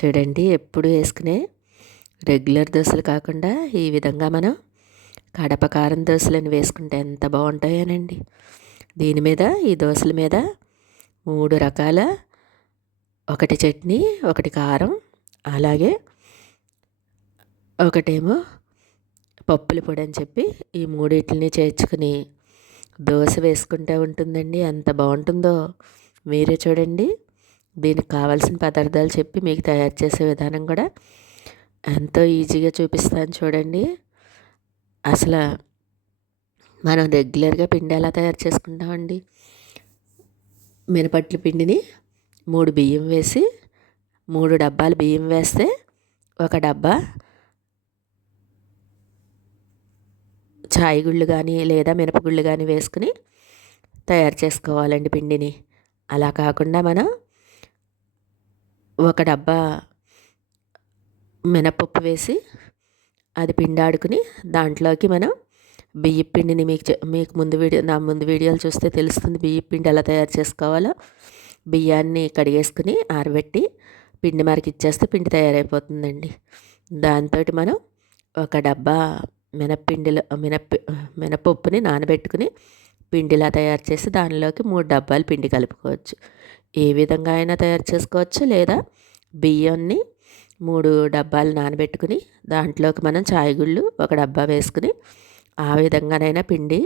చూడండి ఎప్పుడు వేసుకునే రెగ్యులర్ దోశలు కాకుండా ఈ విధంగా మనం కడప కారం దోశలను వేసుకుంటే ఎంత బాగుంటాయోనండి. దీని మీద ఈ దోశల మీద మూడు రకాల ఒకటి చట్నీ ఒకటి కారం అలాగే ఒకటేమో పప్పుల పొడి అని చెప్పి ఈ మూడిటిని చేర్చుకుని దోశ వేసుకుంటే ఉంటుందండి ఎంత బాగుంటుందో. మీరే చూడండి. దీనికి కావాల్సిన పదార్థాలు చెప్పి మీకు తయారు చేసే విధానం కూడా ఎంతో ఈజీగా చూపిస్తాను చూడండి. అసలు మనం రెగ్యులర్గా పిండి ఎలా తయారు చేసుకుంటామండి? మినపట్ల పిండిని మూడు బియ్యం వేసి మూడు డబ్బాలు బియ్యం వేస్తే ఒక డబ్బా చాయ్ గుళ్ళు కానీ లేదా మినపగుళ్ళు కానీ వేసుకుని తయారు చేసుకోవాలండి పిండిని. అలా కాకుండా మనం ఒక డబ్బా మినపప్పు వేసి అది పిండాడుకుని దాంట్లోకి మనం బియ్య పిండిని మీకు మీకు ముందు వీడియో నా ముందు వీడియోలు చూస్తే తెలుస్తుంది బియ్య పిండి ఎలా తయారు చేసుకోవాలో. బియ్యాన్ని కడిగేసుకుని ఆరబెట్టి పిండి మరికి ఇచ్చేస్తే పిండి తయారైపోతుందండి. దాంతో మనం ఒక డబ్బా మినప్పిండిలో మినప్ప మినపప్పుని నానబెట్టుకుని పిండిలా తయారు చేసి దానిలోకి మూడు డబ్బాలు పిండి కలుపుకోవచ్చు. ఏ విధంగా అయినా తయారు చేసుకోవచ్చు. లేదా బియ్యాన్ని మూడు డబ్బాలు నానబెట్టుకుని దాంట్లోకి మనం చాయగుళ్ళు ఒక డబ్బా వేసుకుని ఆ విధంగానైనా పిండి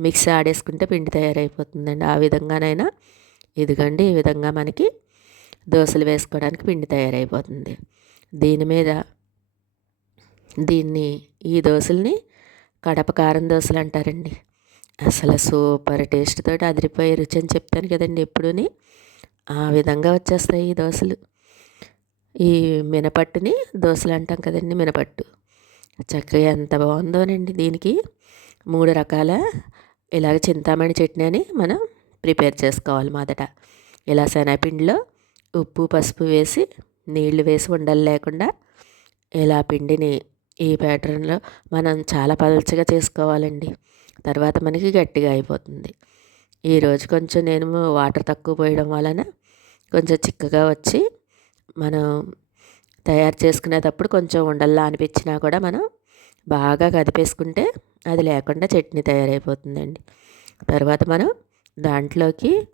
మిక్సీ ఆడేసుకుంటే పిండి తయారైపోతుందండి. ఆ విధంగానైనా ఇదిగండి ఈ విధంగా మనకి దోశలు వేసుకోవడానికి పిండి తయారైపోతుంది. దీని మీద దీన్ని ఈ దోశల్ని కడప కారం దోశలు అంటారండి. అసలు సూపర్ టేస్ట్ తోటి అదిరిపోయే రుచి అని చెప్తాను కదండి ఎప్పుడూని. ఆ విధంగా వచ్చేస్తాయి ఈ దోశలు. ఈ మినపట్టుని దోశలు అంటాం కదండి మినపట్టు. చక్కగా ఎంత బాగుందోనండి దీనికి. మూడు రకాల ఇలాగ చింతామణి చట్నీ అని మనం ప్రిపేర్ చేసుకోవాలి మొదట. ఇలా శనగపిండిలో ఉప్పు పసుపు వేసి నీళ్ళు వేసి ఉండలు లేకుండా ఇలా పిండిని ఈ ప్యాటర్న్లో మనం చాలా పలచగా చేసుకోవాలండి. తర్వాత మనకి గట్టిగా అయిపోతుంది. ఈరోజు కొంచెం నేను వాటర్ తక్కువ పోయడం వలన కొంచెం చిక్కగా వచ్చి మనం తయారు చేసుకునేటప్పుడు కొంచెం ఉండల్లా అనిపించినా కూడా మనం బాగా కదిపేసుకుంటే అది లేకుండా చట్నీ తయారైపోతుందండి. తర్వాత మనం దాంట్లోకి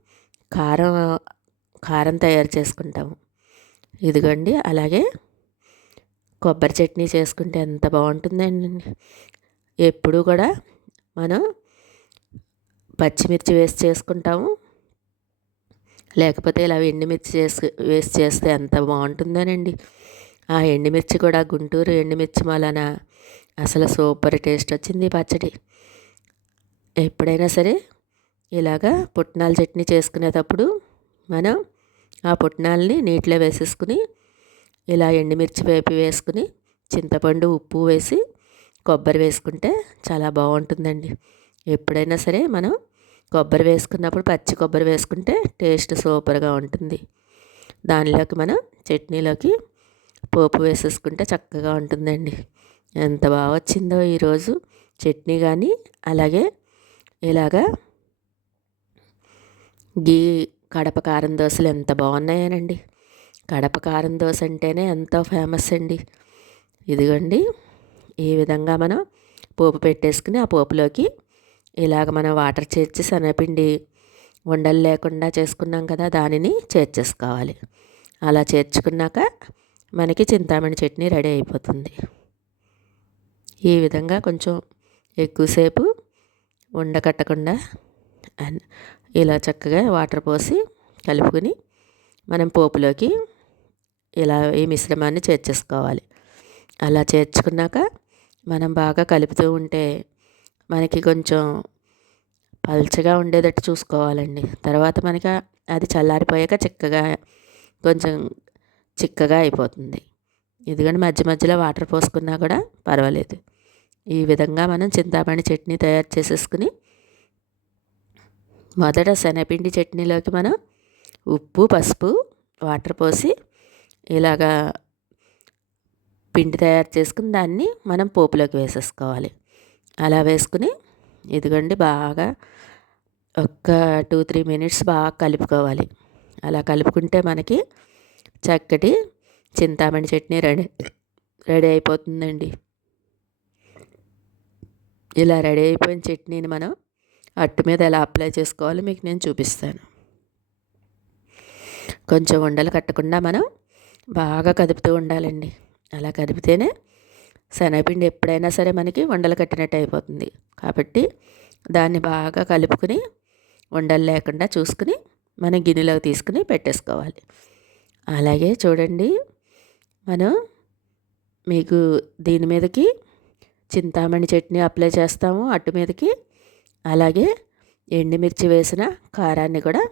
కారం కారం తయారు చేసుకుంటాము. ఇదిగోండి అలాగే కొబ్బరి చట్నీ చేసుకుంటే ఎంత బాగుంటుందండి. ఎప్పుడు కూడా మనం పచ్చిమిర్చి వేసి చేసుకుంటాము. లేకపోతే ఇలా ఎండుమిర్చి చేసి వేసి చేస్తే ఎంత బాగుంటుందోనండి. ఆ ఎండుమిర్చి కూడా గుంటూరు ఎండుమిర్చి వలన అసలు సూపర్ టేస్ట్ వచ్చింది పచ్చడి. ఎప్పుడైనా సరే ఇలాగా పుట్నాల చట్నీ చేసుకునేటప్పుడు మనం ఆ పుట్నాలని నీటిలో వేసేసుకుని ఇలా ఎండుమిర్చి వేపి వేసుకుని చింతపండు ఉప్పు వేసి కొబ్బరి వేసుకుంటే చాలా బాగుంటుందండి. ఎప్పుడైనా సరే మనం కొబ్బరి వేసుకున్నప్పుడు పచ్చి కొబ్బరి వేసుకుంటే టేస్ట్ సూపర్గా ఉంటుంది. దానిలోకి మనం చట్నీలోకి పోపు వేసేసుకుంటే చక్కగా ఉంటుందండి. ఎంత బాగా వచ్చిందో ఈరోజు చట్నీ కానీ అలాగే ఇలాగా గీ కడప కారం దోశలు ఎంత బాగున్నాయనండి. కడప కారం దోశ అంటేనే ఎంతో ఫేమస్ అండి. ఇదిగోండి ఈ విధంగా మనం పోపు పెట్టేసుకుని ఆ పోపులోకి ఇలాగ మనం వాటర్ చేర్చి శనగపిండి ఉండలు లేకుండా చేసుకున్నాం కదా దానిని చేర్చేసుకోవాలి. అలా చేర్చుకున్నాక మనకి చింతామణి చట్నీ రెడీ అయిపోతుంది. ఈ విధంగా కొంచెం ఎక్కువసేపు ఉండకట్టకుండా ఇలా చక్కగా వాటర్ పోసి కలుపుకొని మనం పోపులోకి ఇలా ఈ మిశ్రమాన్ని చేర్చేసుకోవాలి. అలా చేర్చుకున్నాక మనం బాగా కలుపుతూ ఉంటే మనకి కొంచెం పల్చగా ఉండేటట్టు చూసుకోవాలండి. తర్వాత మనకి అది చల్లారిపోయాక చిక్కగా కొంచెం చిక్కగా అయిపోతుంది. ఎందుకంటే మధ్య మధ్యలో వాటర్ పోసుకున్నా కూడా పర్వాలేదు. ఈ విధంగా మనం చింతామణి చట్నీ తయారు చేసేసుకుని మొదట శనగపిండి చట్నీలోకి మనం ఉప్పు పసుపు వాటర్ పోసి ఇలాగా పిండి తయారు చేసుకుని దాన్ని మనం పోపులోకి వేసేసుకోవాలి. అలా వేసుకుని ఇదిగోండి బాగా ఒక్క టూ త్రీ మినిట్స్ బాగా కలుపుకోవాలి. అలా కలుపుకుంటే మనకి చక్కటి చింతామణి చట్నీ రెడీ రెడీ అయిపోతుందండి. ఇలా రెడీ అయిపోయిన చట్నీని మనం అట్టు మీద ఎలా అప్లై చేసుకోవాలో మీకు నేను చూపిస్తాను. కొంచెం ఉండలు కట్టకుండా మనం బాగా కదుపుతూ ఉండాలండి. అలా కదిపితేనే శనగపిండి ఎప్పుడైనా సరే మనకి ఉండలు కట్టినట్టు అయిపోతుంది. కాబట్టి దాన్ని బాగా కలుపుకుని ఉండలు లేకుండా చూసుకుని మనం గిన్నెలోకి తీసుకుని పెట్టేసుకోవాలి. అలాగే చూడండి మనం మీకు దీని మీదకి చింతామణి చట్నీ అప్లై చేస్తాము అట్టు మీదకి. అలాగే ఎండుమిర్చి వేసిన కారాన్ని కూడా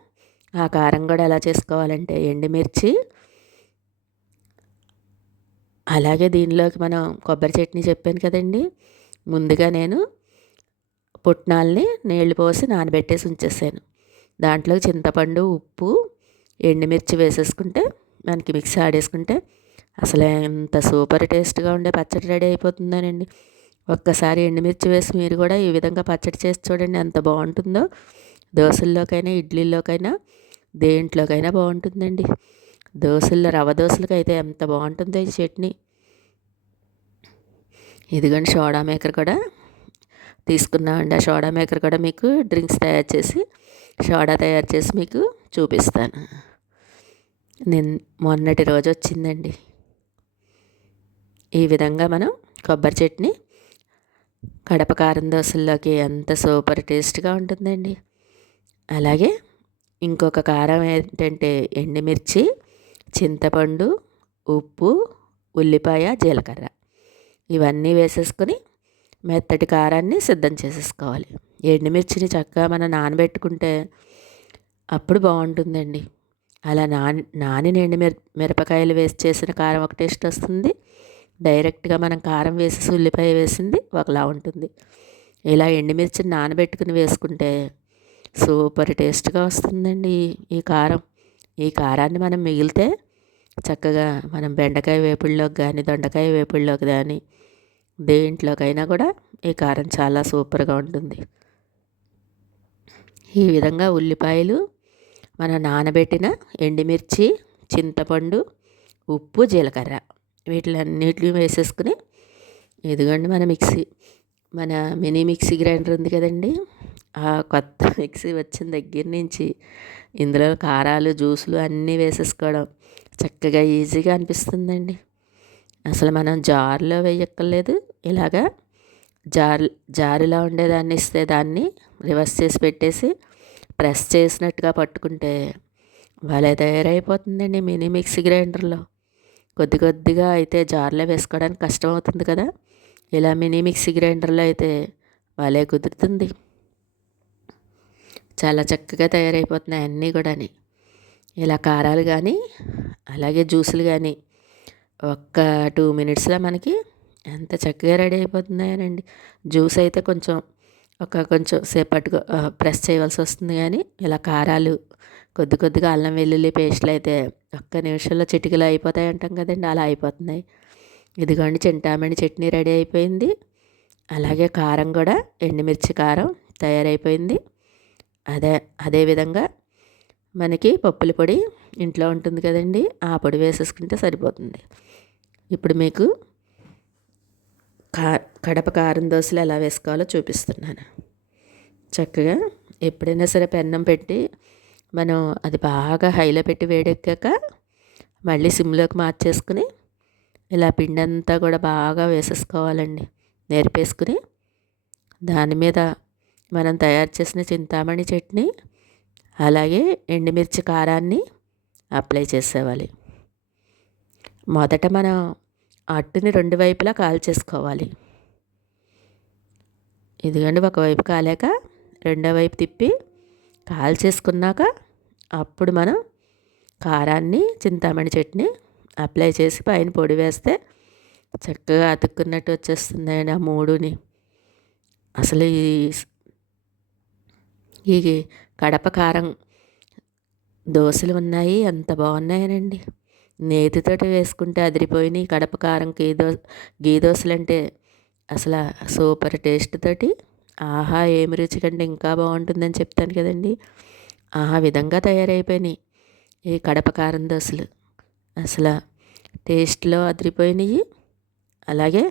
ఆ కారం కూడా ఎలా చేసుకోవాలంటే ఎండుమిర్చి అలాగే దీనిలోకి మనం కొబ్బరి చట్నీ చెప్పాను కదండి. ముందుగా నేను పుట్నాల్ని నీళ్ళు పోసి నానబెట్టేసి ఉంచేసాను. దాంట్లో చింతపండు ఉప్పు ఎండుమిర్చి వేసేసుకుంటే మనకి మిక్సీ ఆడేసుకుంటే అసలు ఎంత సూపర్ టేస్ట్గా ఉండే పచ్చడి రెడీ అయిపోతుందనండి. ఒక్కసారి ఎండుమిర్చి వేసి మీరు కూడా ఈ విధంగా పచ్చడి చేసి చూడండి ఎంత బాగుంటుందో. దోశల్లోకైనా ఇడ్లీలోకైనా దేంట్లోకైనా బాగుంటుందండి. దోశల్లో రవ్వ దోశలకి అయితే ఎంత బాగుంటుందో ఈ చట్నీ. ఇదిగోండి సోడా మేకర్ కూడా తీసుకున్నామండి ఆ సోడా మేకర్ కూడా మీకు డ్రింక్స్ తయారు చేసి సోడా తయారు చేసి మీకు చూపిస్తాను. నిన్ మొన్నటి రోజు వచ్చిందండి. ఈ విధంగా మనం కొబ్బరి చట్నీ కడప కారం దోశల్లోకి ఎంత సూపర్ టేస్ట్గా ఉంటుందండి. అలాగే ఇంకొక కారం ఏంటంటే ఎండుమిర్చి చింతపండు ఉప్పు ఉల్లిపాయ జీలకర్ర. ఇవన్నీ వేసేసుకొని మెత్తటి కారాన్ని సిద్ధం చేసేసుకోవాలి. ఎండుమిర్చిని చక్కగా మనం నానబెట్టుకుంటే అప్పుడు బాగుంటుందండి. అలా నాని నానిన ఎండుమిర మిరపకాయలు వేసి చేసిన కారం ఒక టేస్ట్ వస్తుంది. డైరెక్ట్గా మనం కారం వేసి ఉల్లిపాయ వేసింది ఒకలా ఉంటుంది. ఇలా ఎండుమిర్చిని నానబెట్టుకుని వేసుకుంటే సూపర్ టేస్ట్గా వస్తుందండి ఈ కారం. ఈ కారాన్ని మనం మిగిలితే చక్కగా మనం బెండకాయ వేపుల్లోకి కానీ దొండకాయ వేపుల్లోకి కానీ దేంట్లోకైనా కూడా ఈ కారం చాలా సూపర్గా ఉంటుంది. ఈ విధంగా ఉల్లిపాయలు మనం నానబెట్టిన ఎండుమిర్చి చింతపండు ఉప్పు జీలకర్ర వీటిలన్నిటిని వేసేసుకుని ఇదిగోండి మన మిక్సీ. మన మినీ మిక్సీ గ్రైండర్ ఉంది కదండి. ఆ కొత్త మిక్సీ వచ్చిన దగ్గర నుంచి ఇందులో కారాలు జ్యూసులు అన్నీ వేసేసుకోవడం చక్కగా ఈజీగా అనిపిస్తుందండి. అసలు మనం జార్లో వేయక్కర్లేదు ఇలాగా జార్ జారులా ఉండేదాన్ని ఇస్తే దాన్ని రివర్స్ చేసి పెట్టేసి ప్రెస్ చేసినట్టుగా పట్టుకుంటే వాళ్ళే తయారైపోతుందండి మినీ మిక్సీ గ్రైండర్లో. కొద్ది కొద్దిగా అయితే జార్లో వేసుకోవడానికి కష్టం అవుతుంది కదా. ఇలా మినీ మిక్సీ గ్రైండర్లో అయితే వాళ్ళే కుదురుతుంది. చాలా చక్కగా తయారైపోతున్నాయి అన్నీ కూడాని. ఇలా కారాలు కానీ అలాగే జ్యూసులు కానీ ఒక్క టూ మినిట్స్లో మనకి ఎంత చక్కగా రెడీ అయిపోతున్నాయనండి. జ్యూస్ అయితే కొంచెం ఒక కొంచెం సేపట్టుగా ప్రెస్ చేయవలసి వస్తుంది కానీ ఇలా కారాలు కొద్ది కొద్దిగా అల్లం వెల్లుల్లి పేస్ట్లు అయితే ఒక్క నిమిషంలో చిటికలు అయిపోతాయి అంటాం కదండి అలా అయిపోతున్నాయి. ఇదిగోండి చింటామణి చట్నీ రెడీ అయిపోయింది. అలాగే కారం కూడా ఎండుమిర్చి కారం తయారైపోయింది. అదే అదేవిధంగా మనకి పప్పుల పొడి ఇంట్లో ఉంటుంది కదండి ఆ పొడి వేసేసుకుంటే సరిపోతుంది. ఇప్పుడు మీకు కా కడప కారం దోశలు ఎలా వేసుకోవాలో చూపిస్తున్నాను. చక్కగా ఎప్పుడైనా సరే పెన్నం పెట్టి మనం అది బాగా హైలో పెట్టి వేడెక్కాక మళ్ళీ సిమ్లోకి మార్చేసుకుని ఇలా పిండి అంతా కూడా బాగా వేసేసుకోవాలండి. నేర్పేసుకుని దాని మీద మనం తయారు చేసిన చింతామణి చట్నీ అలాగే ఎండుమిర్చి కారాన్ని అప్లై చేసేవాలి మొదట మనం అట్టుని రెండు వైపులా కాల్చేసుకోవాలి ఇదిగండి ఒకవైపు కాలేక రెండో వైపు తిప్పి కాల్చేసుకున్నాక అప్పుడు మనం కారాన్ని చింతామణి చట్నీ అప్లై చేసి పైన పొడి వేస్తే చక్కగా అతుక్కున్నట్టు వచ్చేస్తుంది ఆ మూడుని. అసలు ఈ ఈ కడప కారం దోశలు ఉన్నాయి ఎంత బాగున్నాయనండి. నేతితోటి వేసుకుంటే అదిరిపోయినాయి. కడప కారం గీ దో గీ దోశలు అంటే అసలు సూపర్ టేస్ట్ తోటి ఆహా ఏమి రుచి కంటే ఇంకా బాగుంటుందని చెప్తాను కదండి. ఆ విధంగా తయారైపోయినాయి ఈ కడప కారం దోశలు. అసలు టేస్ట్లో అదిరిపోయినాయి. అలాగే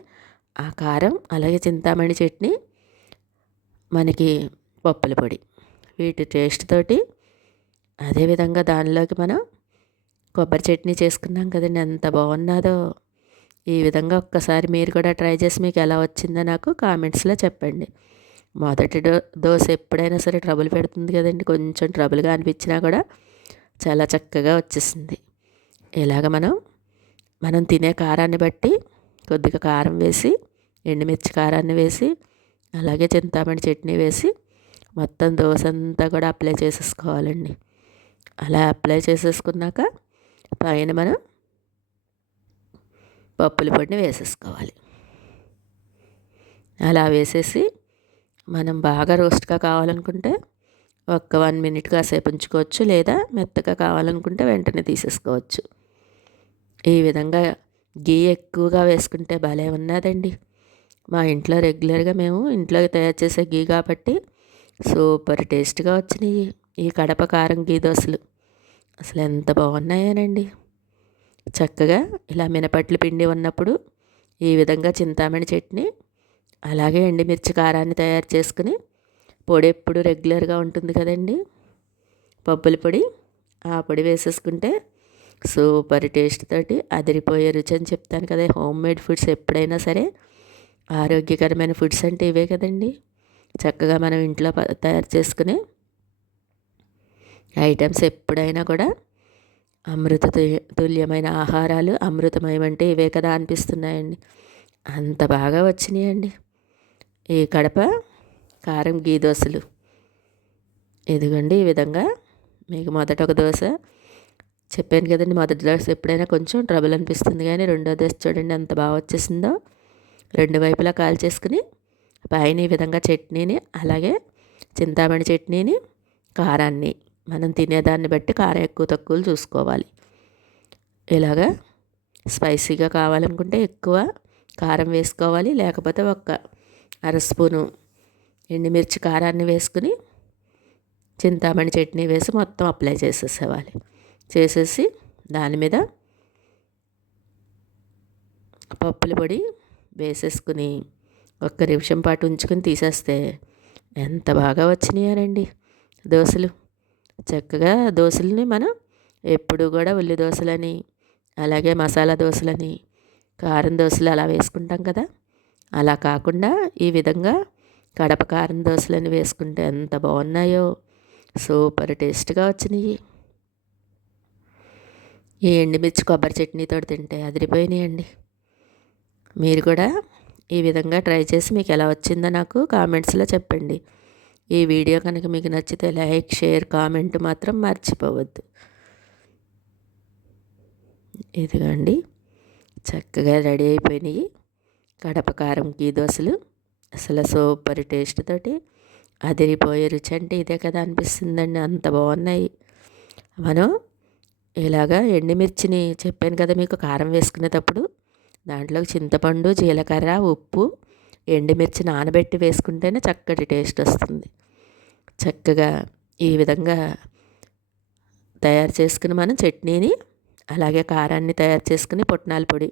ఆ కారం అలాగే చింతామణి చట్నీ మనకి పప్పుల పొడి. వీటి టేస్ట్ తోటి. అదేవిధంగా దానిలోకి మనం కొబ్బరి చట్నీ చేసుకున్నాం కదండి ఎంత బాగున్నదో. ఈ విధంగా ఒక్కసారి మీరు కూడా ట్రై చేసి మీకు ఎలా వచ్చిందో నాకు కామెంట్స్లో చెప్పండి. మొదటి డో దోశ ఎప్పుడైనా సరే ట్రబుల్ పెడుతుంది కదండి కొంచెం ట్రబుల్గా అనిపించినా కూడా చాలా చక్కగా వచ్చేసింది. ఇలాగ మనం మనం తినే కారాన్ని బట్టి కొద్దిగా కారం వేసి ఎండుమిర్చి కారాన్ని వేసి అలాగే చింతామణి చట్నీ వేసి మొత్తం దోశ అంతా కూడా అప్లై చేసేసుకోవాలండి. అలా అప్లై చేసేసుకున్నాక పైన మనం పప్పుల పొడిని వేసేసుకోవాలి. అలా వేసేసి మనం బాగా రోస్ట్గా కావాలనుకుంటే ఒక్క వన్ మినిట్ కాసేపు ఉంచుకోవచ్చు లేదా మెత్తగా కావాలనుకుంటే వెంటనే తీసేసుకోవచ్చు. ఈ విధంగా గీ ఎక్కువగా వేసుకుంటే భలే ఉన్నదండి. మా ఇంట్లో రెగ్యులర్గా మేము ఇంట్లో తయారు చేసే గీ కాబట్టి సూపర్ టేస్ట్గా వచ్చినాయి. ఈ కడప కారం గీ దోశలు అసలు ఎంత బాగున్నాయనండి. చక్కగా ఇలా మినపట్లు పిండి ఉన్నప్పుడు ఈ విధంగా చింతామణి చట్నీ అలాగే ఎండుమిర్చి కారాన్ని తయారు చేసుకుని పొడి ఎప్పుడు రెగ్యులర్గా ఉంటుంది కదండి. పప్పుల పొడి ఆ పొడి వేసేసుకుంటే సూపర్ టేస్ట్ తోటి అదిరిపోయే రుచి అని చెప్తాను కదా. హోమ్ మేడ్ ఫుడ్స్ ఎప్పుడైనా సరే ఆరోగ్యకరమైన ఫుడ్స్ అంటే ఇవే కదండి. చక్కగా మనం ఇంట్లో తయారు చేసుకునే ఐటమ్స్ ఎప్పుడైనా కూడా అమృత తుల్యమైన ఆహారాలు అమృతమయమంటే ఇవే కదా అనిపిస్తున్నాయండి. అంత బాగా వచ్చినాయండి. ఈ కడప కారం గీ దోశలు. ఇదిగోండి ఈ విధంగా మీకు మొదట ఒక దోశ. చెప్పాను కదండి మొదటి దోశ ఎప్పుడైనా కొంచెం ట్రబుల్ అనిపిస్తుంది కానీ రెండో దోశ చూడండి ఎంత బాగా వచ్చేసిందో. రెండు వైపులా కాల్ చేసుకుని పైన ఈ విధంగా చట్నీని అలాగే చింతామణి చట్నీని కారాన్ని మనం తినేదాన్ని బట్టి కారం ఎక్కువ తక్కువలు చూసుకోవాలి. ఇలాగా స్పైసీగా కావాలనుకుంటే ఎక్కువ కారం వేసుకోవాలి. లేకపోతే ఒక్క అర స్పూను ఎండుమిర్చి కారాన్ని వేసుకుని చింతామణి చట్నీ వేసి మొత్తం అప్లై చేసేసేవాలి. చేసేసి దాని మీద పప్పుల పొడి వేసేసుకుని ఒక్క నిమిషం పాటు ఉంచుకొని తీసేస్తే ఎంత బాగా వచ్చినాయారండి దోశలు. చక్కగా దోశలని మనం ఎప్పుడు కూడా ఉల్లి దోశలని అలాగే మసాలా దోశలని కారం దోశలు అలా వేసుకుంటాం కదా. అలా కాకుండా ఈ విధంగా కడప కారం దోశలని వేసుకుంటే ఎంత బాగున్నాయో సూపర్ టేస్ట్గా వచ్చినాయి. ఈ ఎండుమిర్చి కొబ్బరి చట్నీతో తింటే అదిరిపోయినాయండి. మీరు కూడా ఈ విధంగా ట్రై చేసి మీకు ఎలా వచ్చిందో నాకు కామెంట్స్లో చెప్పండి. ఈ వీడియో కనుక మీకు నచ్చితే లైక్ షేర్ కామెంట్ మాత్రం మర్చిపోవద్దు. ఇదిగోండి. చక్కగా రెడీ అయిపోయినాయి. కడప కారం గీ దోశలు అసలు సూపర్ టేస్ట్ తోటి అదిరిపోయే రుచి అంటే ఇదే కదా అనిపిస్తుందండి. అంత బాగున్నాయి. మనం ఇలాగా ఎండుమిర్చిని చెప్పాను కదా మీకు కారం వేసుకునేటప్పుడు. దాంట్లో చింతపండు జీలకర్ర ఉప్పు ఎండుమిర్చి నానబెట్టి వేసుకుంటేనే చక్కటి టేస్ట్ వస్తుంది. చక్కగా ఈ విధంగా తయారు చేసుకుని మనం చట్నీని అలాగే కారాన్ని తయారు చేసుకుని పుట్నాల పొడి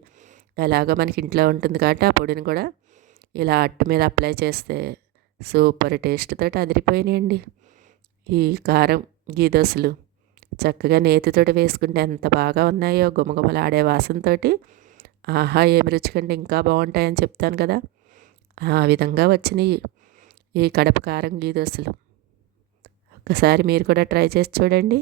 ఎలాగో మనకి ఇంట్లో ఉంటుంది కాబట్టి ఆ పొడిని కూడా ఇలా అట్టు మీద అప్లై చేస్తే సూపర్ టేస్ట్తో అదిరిపోయినాయండి. ఈ కారం గీ దోశలు చక్కగా నేతితోటి వేసుకుంటే ఎంత బాగా ఉన్నాయో గుమగుమలాడే వాసనతోటి ఆహా ఏమి రుచికండి ఇంకా బాగుంటాయని చెప్తాను కదా. ఆ విధంగా వచ్చినాయి ఈ కడప కారం గీ దోశలు ఒకసారి మీరు కూడా ట్రై చేసి చూడండి.